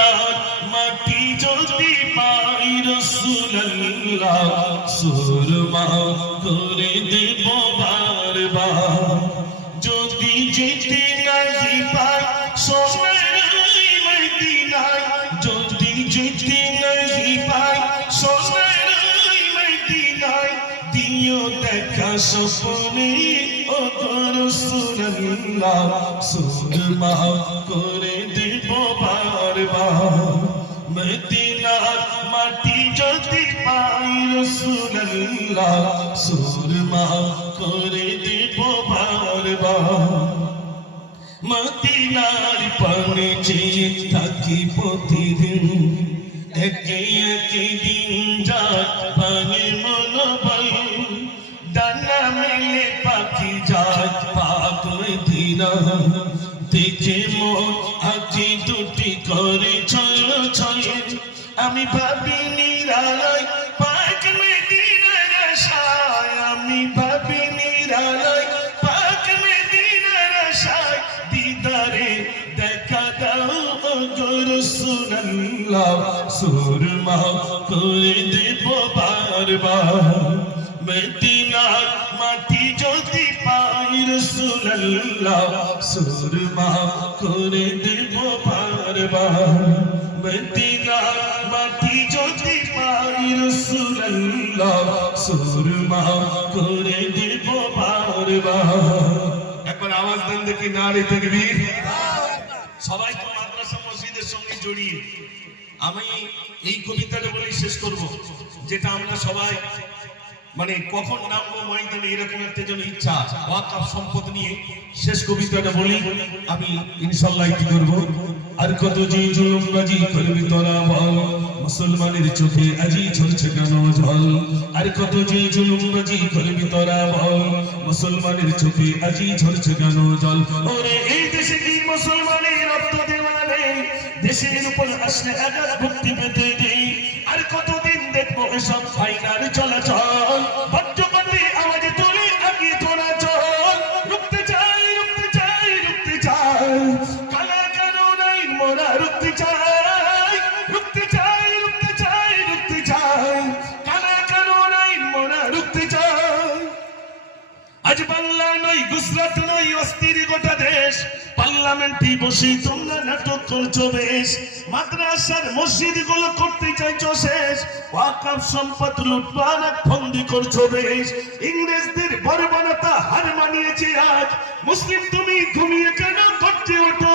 মদিনার মাটি যদি পাই রসুল্লাহ সুরমা করে দেব বারবার। যদি যেতে নাহি পাই সোনার মদিনায়। যদি যেতে নাহি পাই সোনার মদিনায়। দিও দেখা স্বপ্নে, ও রসুল্লাহ সুরমা করে মদিনার মাটি যদি পাই রসুল্লাহ সুরমা করে দেব বারবার। মদিনার পানে চেয়ে থাকি প্রতিদিন একে একে দিন যায় পানে মনোবল। ডানা মেলে পাখি যায় পাক মদিনা। দেখে মন আজি দুটি করে ছয় ছয় আমি ভাবি নিরালয়, পাক মদিনার আশায়। আমি ভাবি নিরালয়, পাক মদিনার আশায়। দিদারে দেখা দাও ও রসুল্লাহ সুরমা করে দেব বারবার। মদিনার মাটি যদি পাই রসুল্লাহ সুরমা করে দেব বারবার। মদিনার একবার আওয়াজ দেন দেখি নারী তকবীর সবাই তো মাদ্রাসা মসজিদের সঙ্গে জড়িয়ে। আমি এই কবিতাটা বলেই শেষ করব, যেটা আমরা সবাই মানে কখন নামবো ময়দানে এরকম একটা যেন ইচ্ছা ওয়াকাফ সম্পদ নিয়ে শেষ কবিতাটা বলি, আমি ইনশাল্লাহ কি করব। আর কত যে জুলুমবাজি করবি তোরা বল, মুসলমানের চোখে আজি ঝরছে কেন জল আর কত যে জুলুমবাজি করবি তোরা বল, মুসলমানের চোখে আজি ঝরছে কেন জল ওরে, এই দেশে কি মুসলমানের রক্ত দেওয়া নেই? দেশের উপর আসলে আঘাত ভক্তি পেতে এসব ফাইনাল চলাচল বজ্রপাতে আওয়াজ তুলে আগে তোরা চল। রুখতে চাই রুখতে চাই রুখতে চাই। কালা কালো নাই, মোরা রুখতে চাই। রুখতে চাই রুখতে চাই রুখতে চাই। কালা কালো নাই, মোরা রুখতে চাই। আজ বাংলা নয়, গুজরাট নয়, অস্থির গোটা দেশ। পার্লামেন্টে বসে তোমরা নাটক করছ বেশ। মাদ্রাসার মসজিদগুলো করতে চাইছো শেষ। ওয়াকাফ সম্পদ লুটপান ফন্দি করছ বেশ। ইংরেজদের বর্বরতা হার মানিয়েছে আজ। মুসলিম তুমি ঘুমিয়ে কেন? করতে ওঠো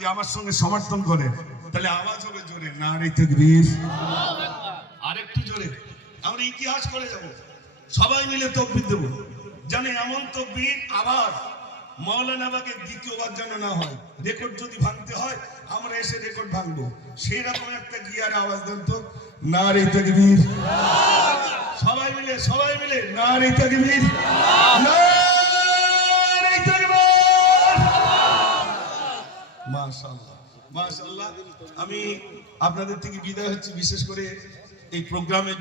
যদি আমার সঙ্গে সমর্থন করে, তাহলে আওয়াজ হবে জোরে না রে তকবীর আরেকটু জোরে, আমরা ইতিহাস করে যাব। সবাই মিলে তকবীর দেব। জানে এমন তকবীর আবার বাগের দ্বিতীয়বার যেন না হয়। রেকর্ড যদি ভাঙতে হয়, আমরা এসে রেকর্ড ভাঙবো। সেই রকম একটা গিয়ার আওয়াজ দেন তো না রে তকবীর সবাই মিলে সবাই মিলে না রে তকবীর আমি আপনাদের থেকে বিদায় হচ্ছি। বিশেষ করে এই প্রোগ্রামের